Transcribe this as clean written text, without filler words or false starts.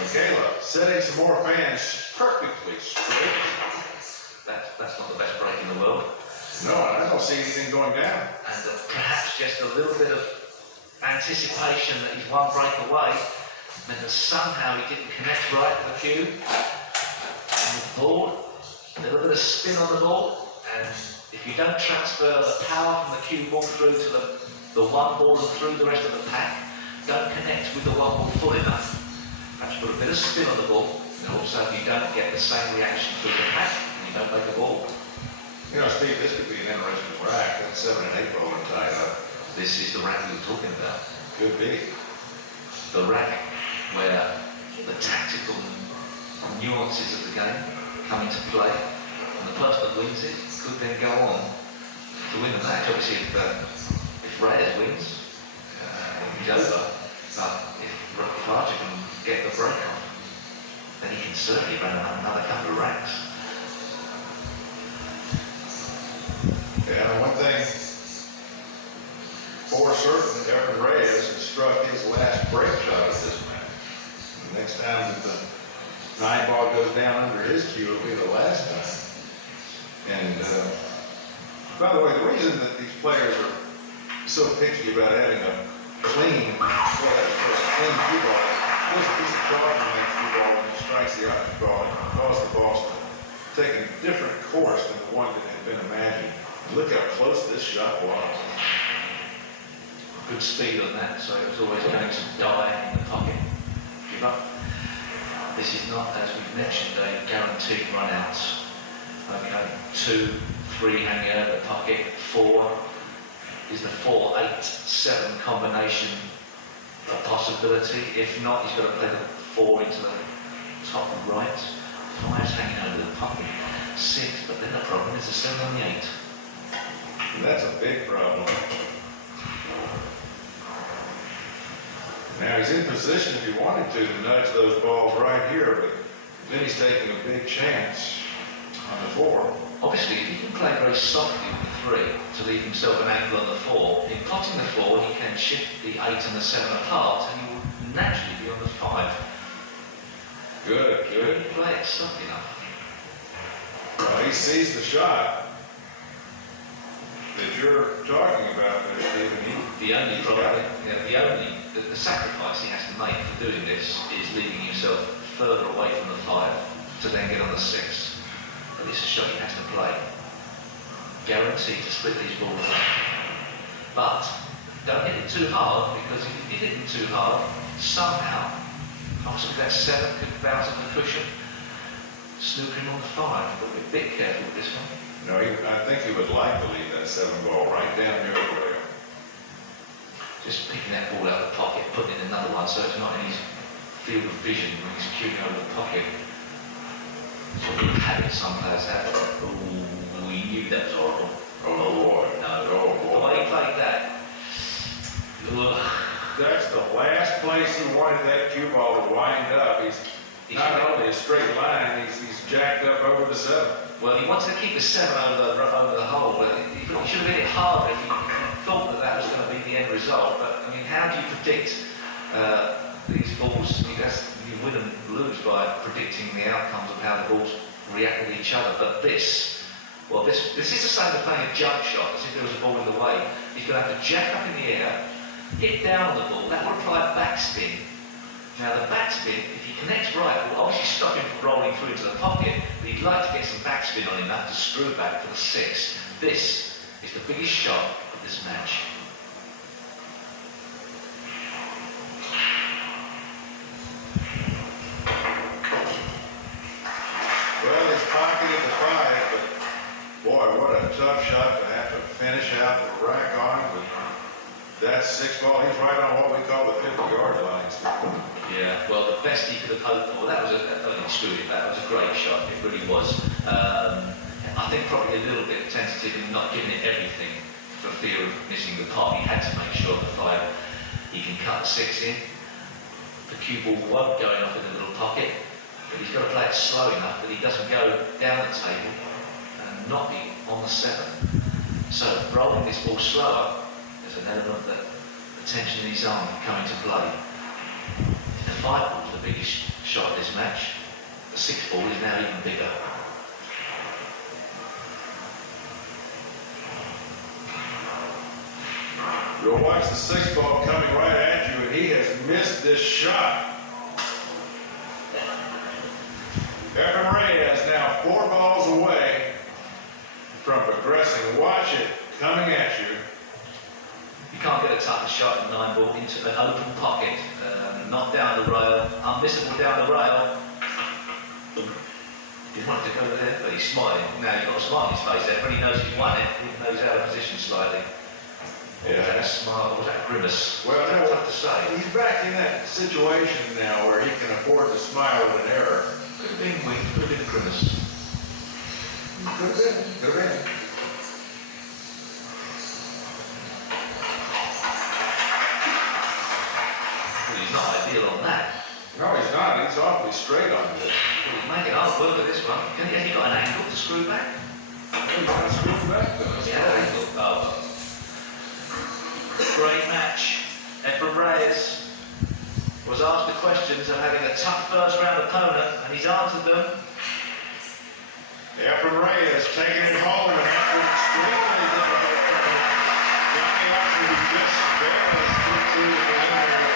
Michaela, setting some more fans perfectly straight. That's not the best break in the world. No, I don't see anything going down. And perhaps just a little bit of anticipation that he's one break away, meant that somehow he didn't connect right to the cue. And the ball, a little bit of spin on the ball, and if you don't transfer the power from the cue ball through to the one ball and through the rest of the pack, don't connect with the one ball full enough. Perhaps put a bit of spin on the ball, and also if you don't get the same reaction through the pack, and you don't make a ball. You know, Steve, this could be an interesting rack. That's 7 and 8 rolling tied up. This is the rack we were talking about. Could be. The rack where the tactical nuances of the game come into play, and the person that wins it could then go on to win the match. Obviously, if Reyes wins, he's over. But if Archer can get the break on, then he can certainly run another couple of racks. Yeah, one thing for certain, Efren Reyes has struck his last break shot of this match. The next time that the 9 ball goes down under his cue, it'll be the last time. And by the way, the reason that these players are so picky about having a clean cue ball, there's a piece of chalk on that cue ball when it strikes the opposite ball, it can cause the balls to take a different course than the one that had been imagined. Look how close this shot was. Good speed on that, so it was always going to die in the pocket. Give up. This is not, as we've mentioned, a guaranteed run out. Okay, 2, 3 hanging over the pocket, 4 is the 4, 8, 7 combination a possibility. If not, he's got to play the 4 into the top right. 5's hanging over the pocket, 6, but then the problem is the 7 and the 8. And that's a big problem. Now he's in position if he wanted to nudge those balls right here, but then he's taking a big chance on the 4. Obviously, if he can play very softly with the 3 to leave himself an angle on the 4, in potting the 4, he can shift the 8 and the 7 apart, and he will naturally be on the 5. Good, good. He play it softly enough. Well, he sees the shot that you're talking about there, Stephen. The only the sacrifice he has to make for doing this is leaving himself further away from the 5 to then get on the 6. But it's a shot he has to play. Guaranteed to split these balls up. But don't hit it too hard, because if you hit it too hard, somehow, possibly that 7 could bounce on the cushion, snoop him on the 5. But be a bit careful with this one. No, I think he would like to leave that 7 ball right down near the rail. Just picking that ball out of the pocket, putting in another one, so it's not in his field of vision when he's cueing over the pocket. So we had it, some players have. Oh, we knew that was horrible. Oh boy. No. Oh boy. The way he played that. Ugh. That's the last place he wanted that cue ball to wind up. He's not only a straight line, he's jacked up over the 7. Well, he wanted to keep the 7 over the hole. He should have hit it harder if he thought that was going to be the end result. But I mean, how do you predict these balls? You win and lose by predicting the outcomes of how the balls react with each other. But this is the same as playing a jump shot, as if there was a ball in the way. He's going to have to jack up in the air, hit down on the ball. That will apply backspin. Now the backspin, if he connects right, will obviously stop him from rolling through into the pocket, but he'd like to get some backspin on enough to screw back for the 6. This is the biggest shot of this match. Well, he's pocketed the 5, but boy, what a tough shot to have to finish out the rack on with that 6 ball. He's right on what we call the 50-yard line. Yeah, well, the best he could have hoped for, that was a great shot, it really was. I think probably a little bit tentative in not giving it everything for fear of missing the pot. He had to make sure the 5, he can cut the 6 in. The cue ball won't go off in the little pocket, but he's got to play it slow enough that he doesn't go down the table and not be on the 7. So rolling this ball slower, there's an element that the tension in his arm come into play. The 5 ball's the biggest shot of this match. The 6th ball is now even bigger. You'll watch the 6th ball coming right at you, and he has missed this shot. Efren Reyes now 4 balls away from progressing. Watch it coming at you. You can't get a tougher shot in 9 ball into an open pocket. Not down the rail, unmissable down the rail. He wanted to go there, but he's smiling. Now he's got a smile on his face there, but he knows he's won it, even though he's out of position slightly. Or was that a smile, or was that a grimace? Well, That's tough to say. he's back in that situation now where he can afford to smile at an error. Could have been wink, could have been a grimace. Could have been, could have been. Well, he's not ideal on that. No, he's not. He's awfully straight on this. Well, he's making hard work of this one. Has he got an angle to screw back? He's not screwed back though. Yeah, an angle. Oh. Great match. Efren Reyes was asked the questions of having a tough first round opponent, and he's answered them. Efren Reyes taking it home, and after an extremely difficult Johny actually just barely slipped through the preliminary